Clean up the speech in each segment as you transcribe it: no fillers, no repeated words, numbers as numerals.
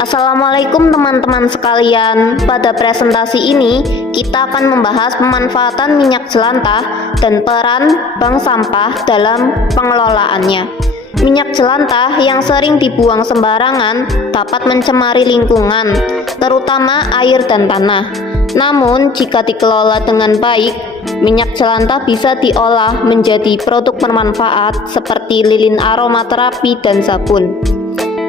Assalamualaikum teman-teman sekalian. Pada presentasi ini kita akan membahas pemanfaatan minyak jelantah dan peran bank sampah dalam pengelolaannya. Minyak jelantah yang sering dibuang sembarangan dapat mencemari lingkungan, terutama air dan tanah. Namun jika dikelola dengan baik, minyak jelantah bisa diolah menjadi produk bermanfaat seperti lilin aromaterapi dan sabun.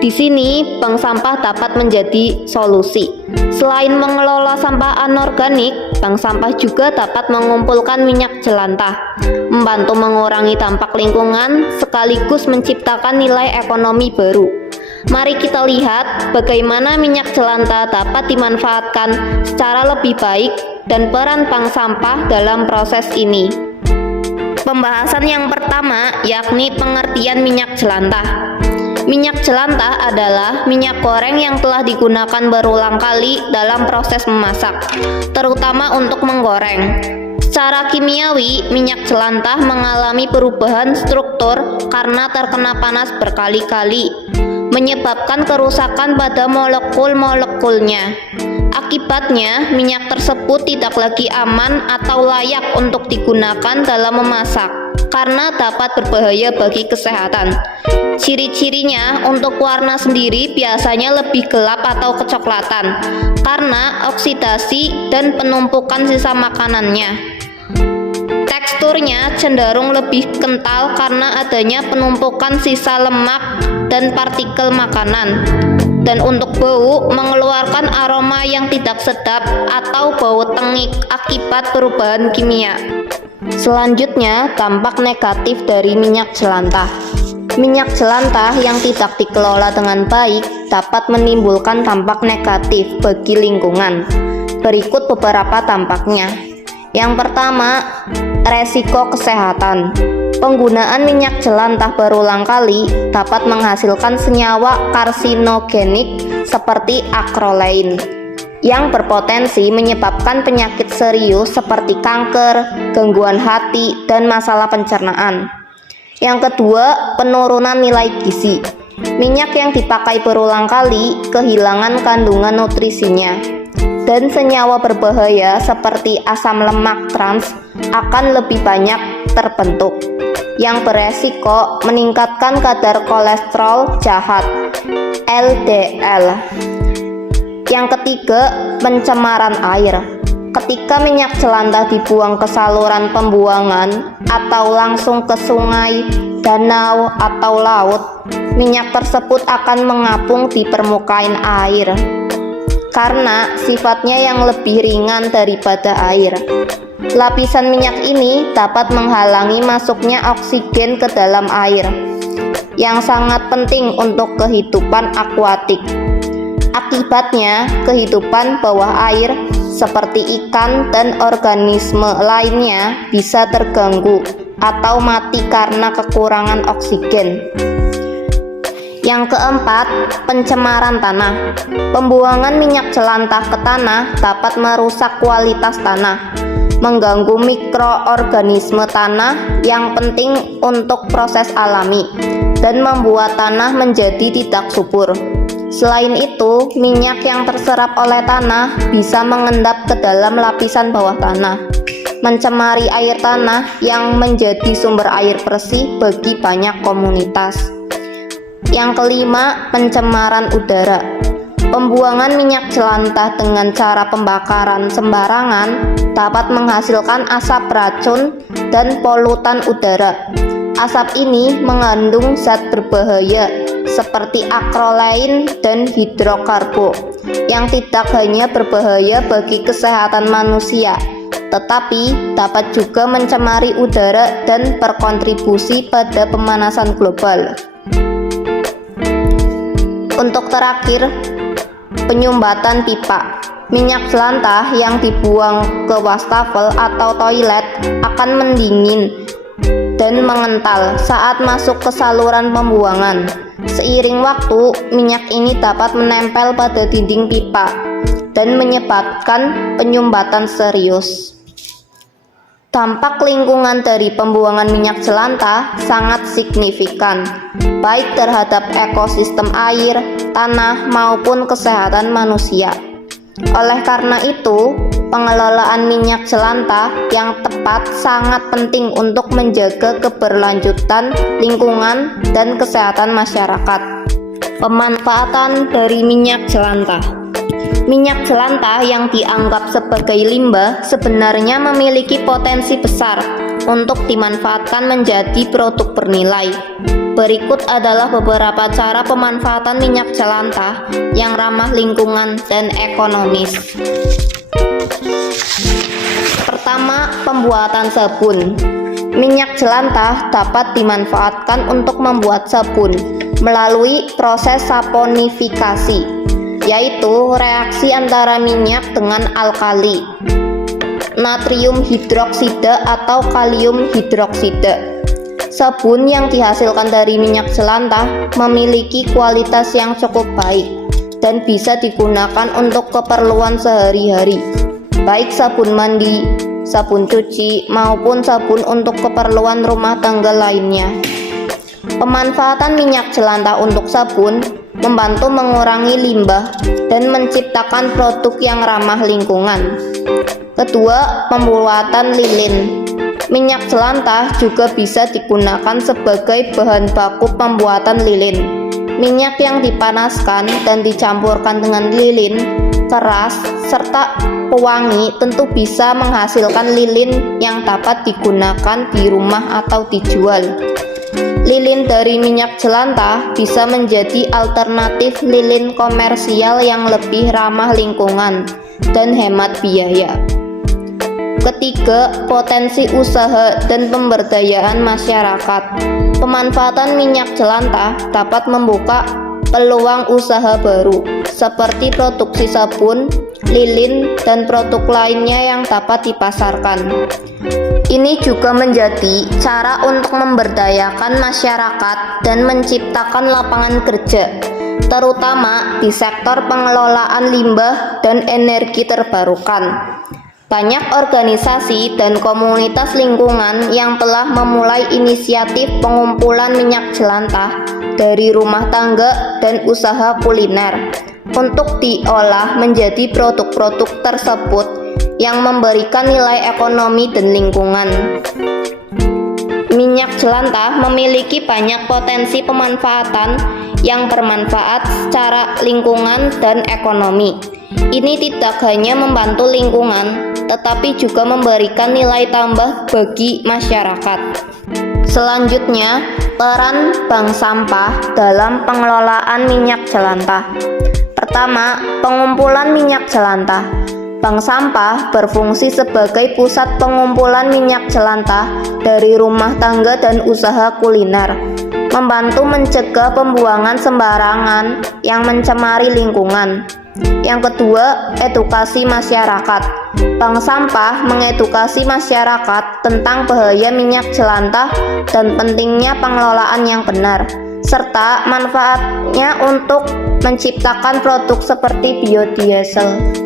Di sini, bank sampah dapat menjadi solusi. Selain mengelola sampah anorganik, bank sampah juga dapat mengumpulkan minyak jelantah, membantu mengurangi dampak lingkungan sekaligus menciptakan nilai ekonomi baru. Mari kita lihat bagaimana minyak jelantah dapat dimanfaatkan secara lebih baik dan peran bank sampah dalam proses ini. Pembahasan yang pertama yakni pengertian minyak jelantah. Minyak jelantah adalah minyak goreng yang telah digunakan berulang kali dalam proses memasak, terutama untuk menggoreng. Secara kimiawi, minyak jelantah mengalami perubahan struktur karena terkena panas berkali-kali, menyebabkan kerusakan pada molekul-molekulnya. Akibatnya, minyak tersebut tidak lagi aman atau layak untuk digunakan dalam memasak karena dapat berbahaya bagi kesehatan. Ciri-cirinya untuk warna sendiri biasanya lebih gelap atau kecoklatan karena oksidasi dan penumpukan sisa makanannya. Teksturnya cenderung lebih kental karena adanya penumpukan sisa lemak dan partikel makanan. Dan untuk bau, mengeluarkan aroma yang tidak sedap atau bau tengik akibat perubahan kimia. Selanjutnya, dampak negatif dari minyak jelantah. Minyak jelantah yang tidak dikelola dengan baik dapat menimbulkan dampak negatif bagi lingkungan. Berikut beberapa dampaknya. Yang pertama, resiko kesehatan. Penggunaan minyak jelantah berulang kali dapat menghasilkan senyawa karsinogenik seperti acrolein yang berpotensi menyebabkan penyakit serius seperti kanker, gangguan hati, dan masalah pencernaan. Yang kedua, penurunan nilai gizi. Minyak yang dipakai berulang kali kehilangan kandungan nutrisinya, dan senyawa berbahaya seperti asam lemak trans akan lebih banyak terbentuk, yang beresiko meningkatkan kadar kolesterol jahat (LDL). Yang ketiga, pencemaran air. Ketika minyak jelantah dibuang ke saluran pembuangan atau langsung ke sungai, danau, atau laut, minyak tersebut akan mengapung di permukaan air karena sifatnya yang lebih ringan daripada air. Lapisan minyak ini dapat menghalangi masuknya oksigen ke dalam air, yang sangat penting untuk kehidupan akuatik. Akibatnya, kehidupan bawah air seperti ikan dan organisme lainnya bisa terganggu atau mati karena kekurangan oksigen. Yang keempat, pencemaran tanah. Pembuangan minyak jelantah ke tanah dapat merusak kualitas tanah, mengganggu mikroorganisme tanah yang penting untuk proses alami, dan membuat tanah menjadi tidak subur. Selain itu, minyak yang terserap oleh tanah bisa mengendap ke dalam lapisan bawah tanah, mencemari air tanah yang menjadi sumber air bersih bagi banyak komunitas. Yang kelima, pencemaran udara. Pembuangan minyak jelantah dengan cara pembakaran sembarangan dapat menghasilkan asap racun dan polutan udara. Asap ini mengandung zat berbahaya seperti acrolein dan hidrokarbo yang tidak hanya berbahaya bagi kesehatan manusia, tetapi dapat juga mencemari udara dan berkontribusi pada pemanasan global. Untuk terakhir, penyumbatan pipa. Minyak jelantah yang dibuang ke wastafel atau toilet akan mendingin dan mengental saat masuk ke saluran pembuangan. Seiring waktu, minyak ini dapat menempel pada dinding pipa dan menyebabkan penyumbatan serius. Dampak lingkungan dari pembuangan minyak jelantah sangat signifikan, baik terhadap ekosistem air, tanah, maupun kesehatan manusia. Oleh karena itu, pengelolaan minyak jelantah yang tepat sangat penting untuk menjaga keberlanjutan lingkungan dan kesehatan masyarakat. Pemanfaatan dari minyak jelantah. Minyak jelantah yang dianggap sebagai limbah sebenarnya memiliki potensi besar untuk dimanfaatkan menjadi produk bernilai. Berikut adalah beberapa cara pemanfaatan minyak jelantah yang ramah lingkungan dan ekonomis. Pertama, pembuatan sabun. Minyak jelantah dapat dimanfaatkan untuk membuat sabun melalui proses saponifikasi, yaitu reaksi antara minyak dengan alkali, natrium hidroksida atau kalium hidroksida. Sabun yang dihasilkan dari minyak jelantah memiliki kualitas yang cukup baik dan bisa digunakan untuk keperluan sehari-hari, baik sabun mandi, sabun cuci, maupun sabun untuk keperluan rumah tangga lainnya. Pemanfaatan minyak jelantah untuk sabun membantu mengurangi limbah dan menciptakan produk yang ramah lingkungan. Kedua, pembuatan lilin. Minyak jelantah juga bisa digunakan sebagai bahan baku pembuatan lilin. Minyak yang dipanaskan dan dicampurkan dengan lilin keras serta pewangi tentu bisa menghasilkan lilin yang dapat digunakan di rumah atau dijual. Lilin dari minyak jelantah bisa menjadi alternatif lilin komersial yang lebih ramah lingkungan dan hemat biaya. Ketiga, potensi usaha dan pemberdayaan masyarakat. Pemanfaatan minyak jelantah dapat membuka peluang usaha baru seperti produksi sabun, lilin, dan produk lainnya yang dapat dipasarkan. Ini juga menjadi cara untuk memberdayakan masyarakat dan menciptakan lapangan kerja, terutama di sektor pengelolaan limbah dan energi terbarukan. Banyak organisasi dan komunitas lingkungan yang telah memulai inisiatif pengumpulan minyak jelantah dari rumah tangga dan usaha kuliner untuk diolah menjadi produk-produk tersebut yang memberikan nilai ekonomi dan lingkungan. Minyak jelantah memiliki banyak potensi pemanfaatan yang bermanfaat secara lingkungan dan ekonomi. Ini tidak hanya membantu lingkungan, tetapi juga memberikan nilai tambah bagi masyarakat. Selanjutnya, peran bank sampah dalam pengelolaan minyak jelantah. Pertama, pengumpulan minyak jelantah. Bank sampah berfungsi sebagai pusat pengumpulan minyak jelantah dari rumah tangga dan usaha kuliner, membantu mencegah pembuangan sembarangan yang mencemari lingkungan. Yang kedua, edukasi masyarakat. Bank sampah mengedukasi masyarakat tentang bahaya minyak jelantah dan pentingnya pengelolaan yang benar, serta manfaatnya untuk menciptakan produk seperti biodiesel.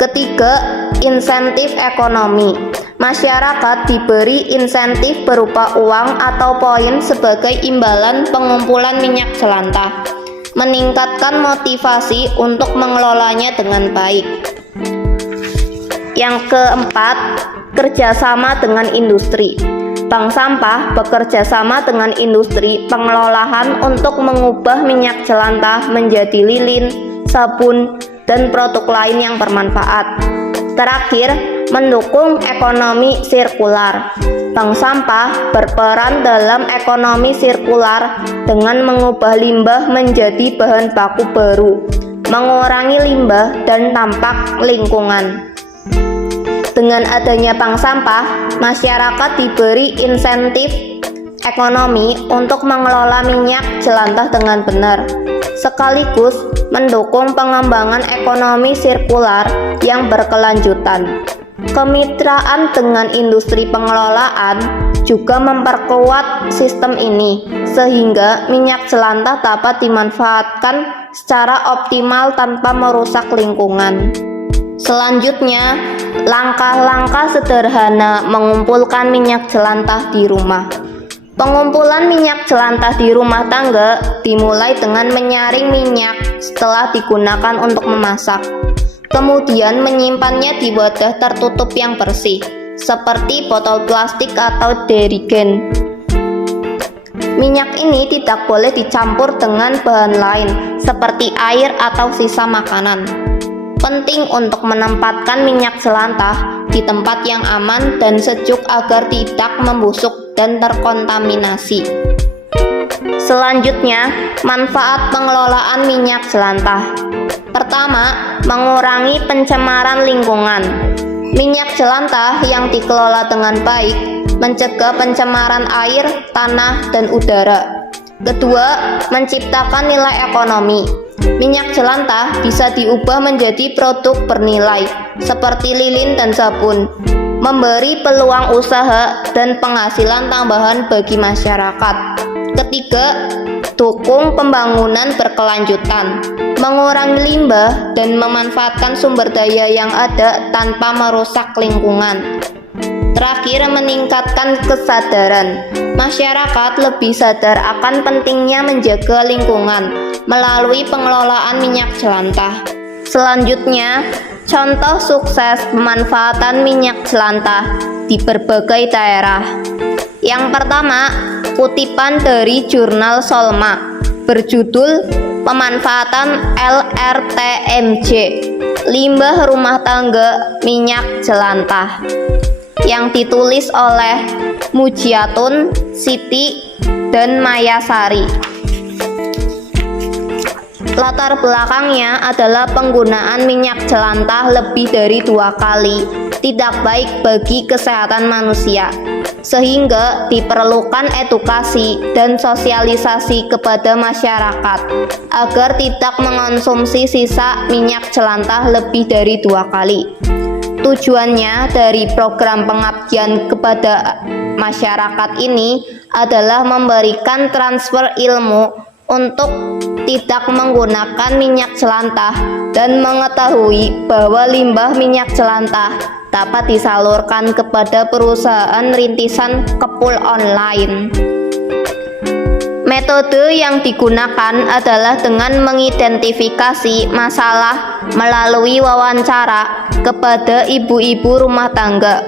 Ketiga, insentif ekonomi. Masyarakat diberi insentif berupa uang atau poin sebagai imbalan pengumpulan minyak jelantah, meningkatkan motivasi untuk mengelolanya dengan baik. Yang keempat, kerjasama dengan industri. Bank sampah bekerja sama dengan industri pengelolaan untuk mengubah minyak jelantah menjadi lilin, sabun, dan produk lain yang bermanfaat. Terakhir, mendukung ekonomi sirkular. Bank sampah berperan dalam ekonomi sirkular dengan mengubah limbah menjadi bahan baku baru, mengurangi limbah dan dampak lingkungan. Dengan adanya bank sampah, masyarakat diberi insentif ekonomi untuk mengelola minyak jelantah dengan benar, sekaligus mendukung pengembangan ekonomi sirkular yang berkelanjutan. Kemitraan dengan industri pengelolaan juga memperkuat sistem ini, sehingga minyak jelantah dapat dimanfaatkan secara optimal tanpa merusak lingkungan. Selanjutnya, langkah-langkah sederhana mengumpulkan minyak jelantah di rumah. Pengumpulan minyak jelantah di rumah tangga dimulai dengan menyaring minyak setelah digunakan untuk memasak. Kemudian menyimpannya di wadah tertutup yang bersih, seperti botol plastik atau derigen. Minyak ini tidak boleh dicampur dengan bahan lain seperti air atau sisa makanan. Penting untuk menempatkan minyak jelantah di tempat yang aman dan sejuk agar tidak membusuk dan terkontaminasi. Selanjutnya, manfaat pengelolaan minyak jelantah. Pertama, mengurangi pencemaran lingkungan. Minyak jelantah yang dikelola dengan baik mencegah pencemaran air, tanah, dan udara. Kedua, menciptakan nilai ekonomi. Minyak jelantah bisa diubah menjadi produk bernilai seperti lilin dan sabun, memberi peluang usaha dan penghasilan tambahan bagi masyarakat. Ketiga, dukung pembangunan berkelanjutan, mengurangi limbah dan memanfaatkan sumber daya yang ada tanpa merusak lingkungan. Terakhir, meningkatkan kesadaran. Masyarakat lebih sadar akan pentingnya menjaga lingkungan melalui pengelolaan minyak jelantah. Selanjutnya, contoh sukses pemanfaatan minyak jelantah di berbagai daerah. Yang pertama, kutipan dari jurnal Solma berjudul Pemanfaatan LRTMJ, Limbah Rumah Tangga Minyak Jelantah, yang ditulis oleh Mujiatun, Siti, dan Mayasari. Latar belakangnya adalah penggunaan minyak jelantah lebih dari 2 kali tidak baik bagi kesehatan manusia, sehingga diperlukan edukasi dan sosialisasi kepada masyarakat agar tidak mengonsumsi sisa minyak jelantah lebih dari 2 kali. Tujuannya dari program pengabdian kepada masyarakat ini adalah memberikan transfer ilmu untuk tidak menggunakan minyak jelantah dan mengetahui bahwa limbah minyak jelantah dapat disalurkan kepada perusahaan rintisan kepul online. Metode yang digunakan adalah dengan mengidentifikasi masalah melalui wawancara kepada ibu-ibu rumah tangga,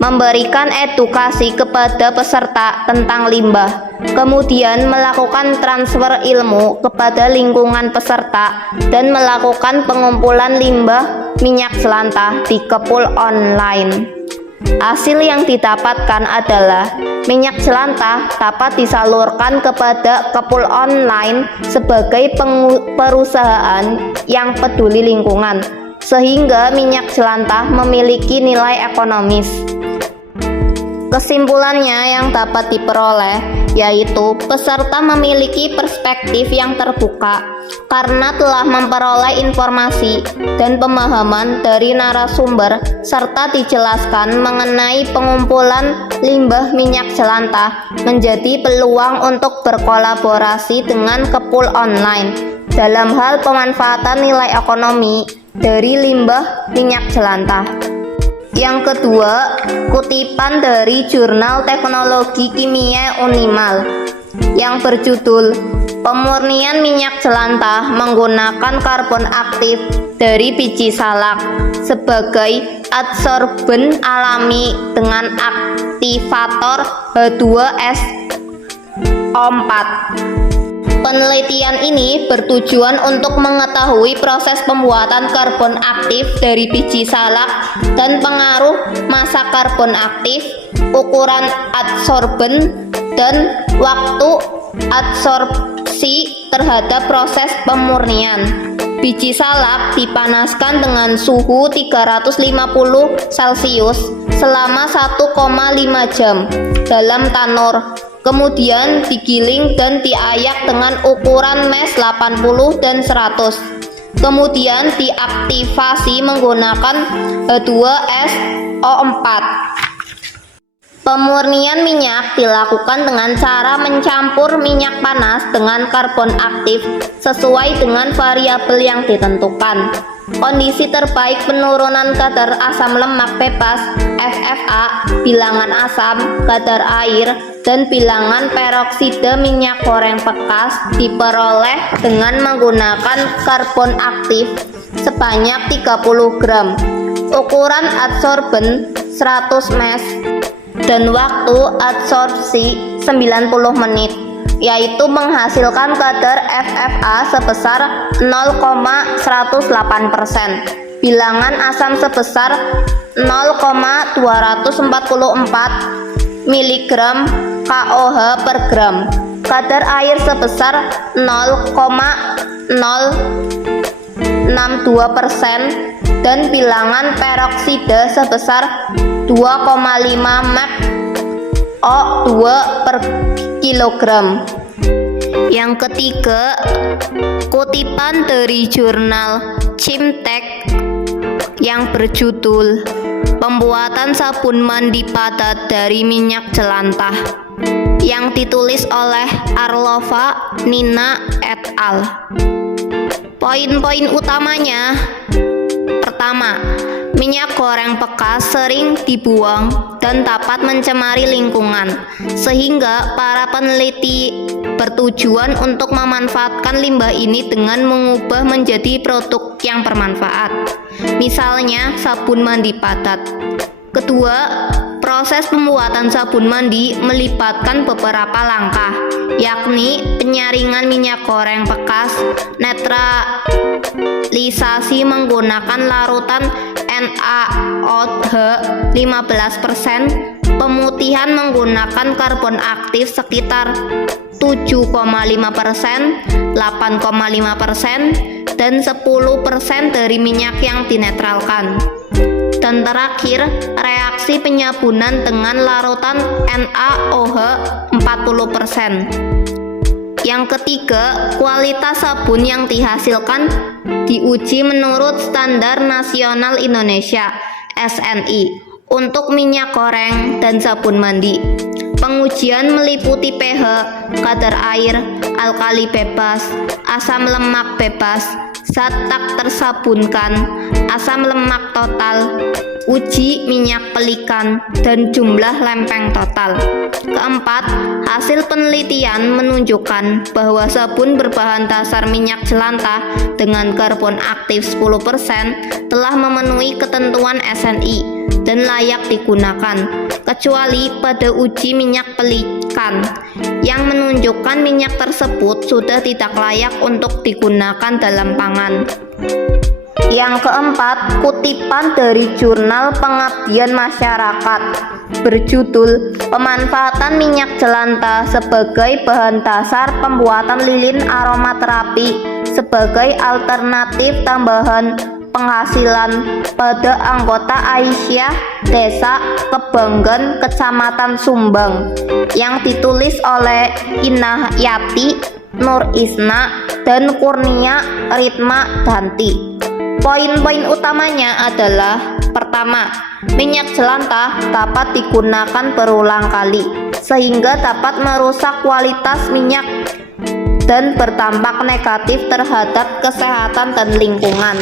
memberikan edukasi kepada peserta tentang limbah, kemudian melakukan transfer ilmu kepada lingkungan peserta dan melakukan pengumpulan limbah minyak jelantah di kepul online. Hasil yang didapatkan adalah minyak jelantah dapat disalurkan kepada kepul online sebagai perusahaan yang peduli lingkungan, sehingga minyak jelantah memiliki nilai ekonomis. Kesimpulannya yang dapat diperoleh yaitu peserta memiliki perspektif yang terbuka karena telah memperoleh informasi dan pemahaman dari narasumber serta dijelaskan mengenai pengumpulan limbah minyak jelantah menjadi peluang untuk berkolaborasi dengan kepul online dalam hal pemanfaatan nilai ekonomi dari limbah minyak jelantah. Yang kedua, kutipan dari jurnal Teknologi Kimia Unimal yang berjudul Pemurnian Minyak Jelantah Menggunakan Karbon Aktif dari Biji Salak sebagai adsorben alami dengan aktivator H2SO4. Penelitian ini bertujuan untuk mengetahui proses pembuatan karbon aktif dari biji salak dan pengaruh massa karbon aktif, ukuran adsorben, dan waktu adsorpsi terhadap proses pemurnian. Biji salak dipanaskan dengan suhu 350 Celcius selama 1,5 jam dalam tanur. Kemudian digiling dan diayak dengan ukuran mes 80 dan 100. Kemudian diaktifasi menggunakan H2SO4. Pemurnian minyak dilakukan dengan cara mencampur minyak panas dengan karbon aktif sesuai dengan variabel yang ditentukan. Kondisi terbaik penurunan kadar asam lemak bebas FFA, bilangan asam, kadar air, dan bilangan peroksida minyak goreng bekas diperoleh dengan menggunakan karbon aktif sebanyak 30 gram, ukuran adsorben 100 ml, dan waktu adsorpsi 90 menit, yaitu menghasilkan kadar FFA sebesar 0,108%, bilangan asam sebesar 0,244 mg KOH per gram, kadar air sebesar 0,062%, dan bilangan peroksida sebesar 2,5 mg O2 per kilogram. Yang ketiga, kutipan dari jurnal Chemtech yang berjudul Pembuatan Sabun Mandi Padat dari Minyak Jelantah, yang ditulis oleh Arlova, Nina et al. Poin-poin utamanya: pertama, minyak goreng bekas sering dibuang dan dapat mencemari lingkungan, sehingga para peneliti bertujuan untuk memanfaatkan limbah ini dengan mengubah menjadi produk yang bermanfaat, misalnya sabun mandi padat. Kedua, proses pembuatan sabun mandi melibatkan beberapa langkah, yakni penyaringan minyak goreng bekas, netralisasi menggunakan larutan NaOH 15%, pemutihan menggunakan karbon aktif sekitar 7,5%, 8,5%, dan 10% dari minyak yang dinetralkan. Dan terakhir, reaksi penyabunan dengan larutan NaOH 40%. Yang ketiga, kualitas sabun yang dihasilkan diuji menurut Standar Nasional Indonesia (SNI) untuk minyak goreng dan sabun mandi. Pengujian meliputi pH, kadar air, alkali bebas, asam lemak bebas, zat tak tersabunkan, asam lemak total, uji minyak pelikan, dan jumlah lempeng total. Keempat, hasil penelitian menunjukkan bahwa sabun berbahan dasar minyak jelantah dengan karbon aktif 10% telah memenuhi ketentuan SNI dan layak digunakan, kecuali pada uji minyak pelikan yang menunjukkan minyak tersebut sudah tidak layak untuk digunakan dalam pangan. Yang keempat, kutipan dari jurnal Pengabdian Masyarakat berjudul Pemanfaatan Minyak Jelantah sebagai Bahan Dasar Pembuatan Lilin Aromaterapi sebagai Alternatif Tambahan Penghasilan pada anggota Aisyah Desa Kebanggan, Kecamatan Sumbang, yang ditulis oleh Inayati Nur Isna dan Kurnia Ritma Danti. Poin-poin utamanya adalah: pertama, minyak jelantah dapat digunakan berulang kali sehingga dapat merusak kualitas minyak dan berdampak negatif terhadap kesehatan dan lingkungan.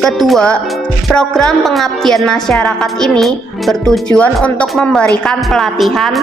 Kedua, program pengabdian masyarakat ini bertujuan untuk memberikan pelatihan,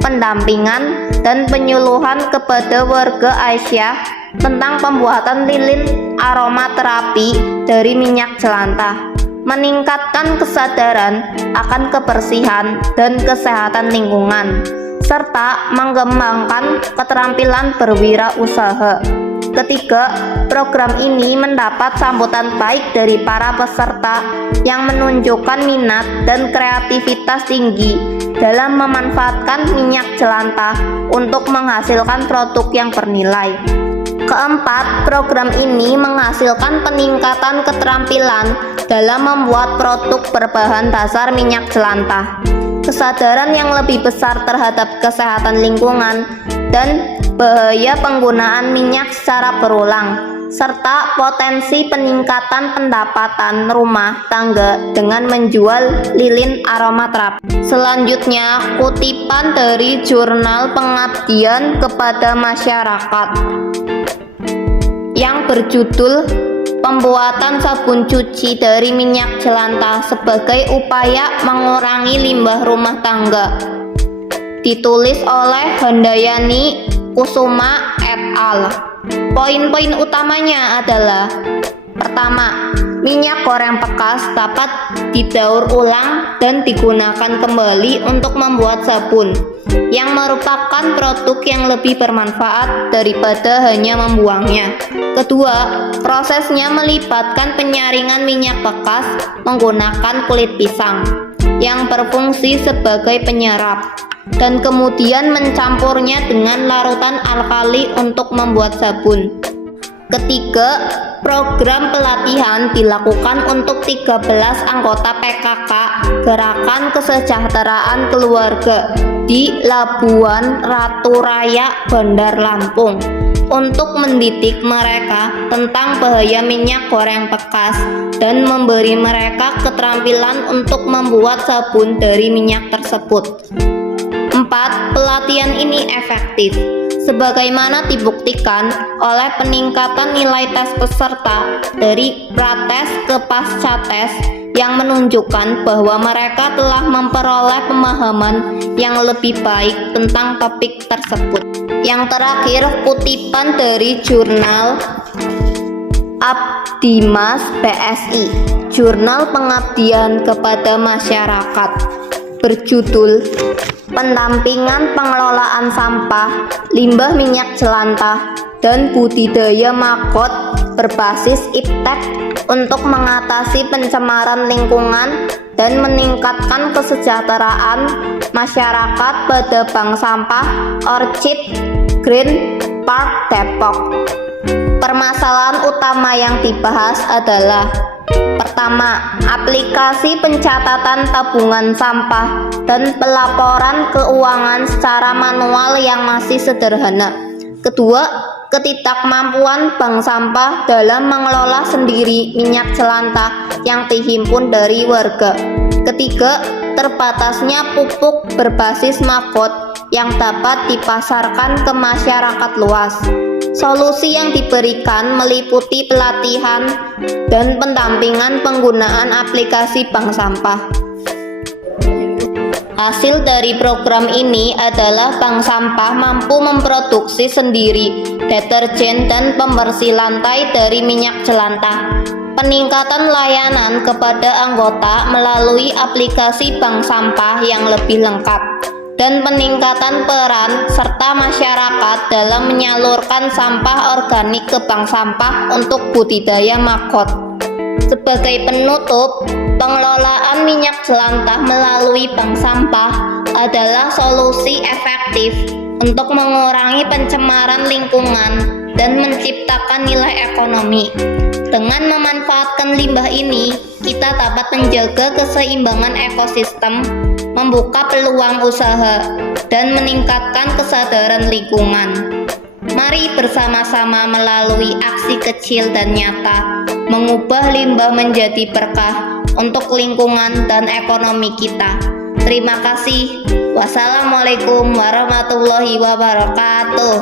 pendampingan, dan penyuluhan kepada warga Aisyah tentang pembuatan lilin aromaterapi dari minyak jelantah, meningkatkan kesadaran akan kebersihan dan kesehatan lingkungan, serta mengembangkan keterampilan berwirausaha. Ketiga, program ini mendapat sambutan baik dari para peserta yang menunjukkan minat dan kreativitas tinggi dalam memanfaatkan minyak jelantah untuk menghasilkan produk yang bernilai. Keempat, program ini menghasilkan peningkatan keterampilan dalam membuat produk berbahan dasar minyak jelantah, kesadaran yang lebih besar terhadap kesehatan lingkungan dan bahaya penggunaan minyak secara berulang, serta potensi peningkatan pendapatan rumah tangga dengan menjual lilin aromaterapi. Selanjutnya, kutipan dari jurnal Pengabdian kepada Masyarakat yang berjudul Pembuatan sabun cuci dari minyak jelantah sebagai upaya mengurangi limbah rumah tangga. Ditulis oleh Handayani Kusuma et al. Poin-poin utamanya adalah: pertama, minyak goreng bekas dapat didaur ulang dan digunakan kembali untuk membuat sabun, yang merupakan produk yang lebih bermanfaat daripada hanya membuangnya. Kedua, prosesnya melibatkan penyaringan minyak bekas menggunakan kulit pisang yang berfungsi sebagai penyerap, dan kemudian mencampurnya dengan larutan alkali untuk membuat sabun. Ketiga, program pelatihan dilakukan untuk 13 anggota PKK Gerakan Kesejahteraan Keluarga di Labuan Ratu Raya, Bandar Lampung, untuk mendidik mereka tentang bahaya minyak goreng bekas dan memberi mereka keterampilan untuk membuat sabun dari minyak tersebut. 4. Pelatihan ini efektif, sebagaimana dibuktikan oleh peningkatan nilai tes peserta dari prates ke pasca tes yang menunjukkan bahwa mereka telah memperoleh pemahaman yang lebih baik tentang topik tersebut. Yang terakhir, kutipan dari jurnal Abdimas PSI, Jurnal Pengabdian kepada Masyarakat, berjudul Pendampingan Pengelolaan Sampah, Limbah Minyak Jelantah, dan Budidaya Maggot berbasis iptek untuk mengatasi pencemaran lingkungan dan meningkatkan kesejahteraan masyarakat pada Bank Sampah Orchid Green Park Depok. Permasalahan utama yang dibahas adalah: pertama, aplikasi pencatatan tabungan sampah dan pelaporan keuangan secara manual yang masih sederhana. Kedua, ketidakmampuan bank sampah dalam mengelola sendiri minyak jelantah yang dihimpun dari warga. Ketiga, terbatasnya pupuk berbasis maggot yang dapat dipasarkan ke masyarakat luas. Solusi yang diberikan meliputi pelatihan dan pendampingan penggunaan aplikasi bank sampah. Hasil dari program ini adalah bank sampah mampu memproduksi sendiri deterjen dan pembersih lantai dari minyak jelantah. Peningkatan layanan kepada anggota melalui aplikasi bank sampah yang lebih lengkap, dan peningkatan peran serta masyarakat dalam menyalurkan sampah organik ke bank sampah untuk budidaya maggot. Sebagai penutup, pengelolaan minyak jelantah melalui bank sampah adalah solusi efektif untuk mengurangi pencemaran lingkungan dan menciptakan nilai ekonomi. Dengan memanfaatkan limbah ini, kita dapat menjaga keseimbangan ekosistem, membuka peluang usaha, dan meningkatkan kesadaran lingkungan. Mari bersama-sama melalui aksi kecil dan nyata mengubah limbah menjadi berkah untuk lingkungan dan ekonomi kita. Terima kasih. Wassalamualaikum warahmatullahi wabarakatuh.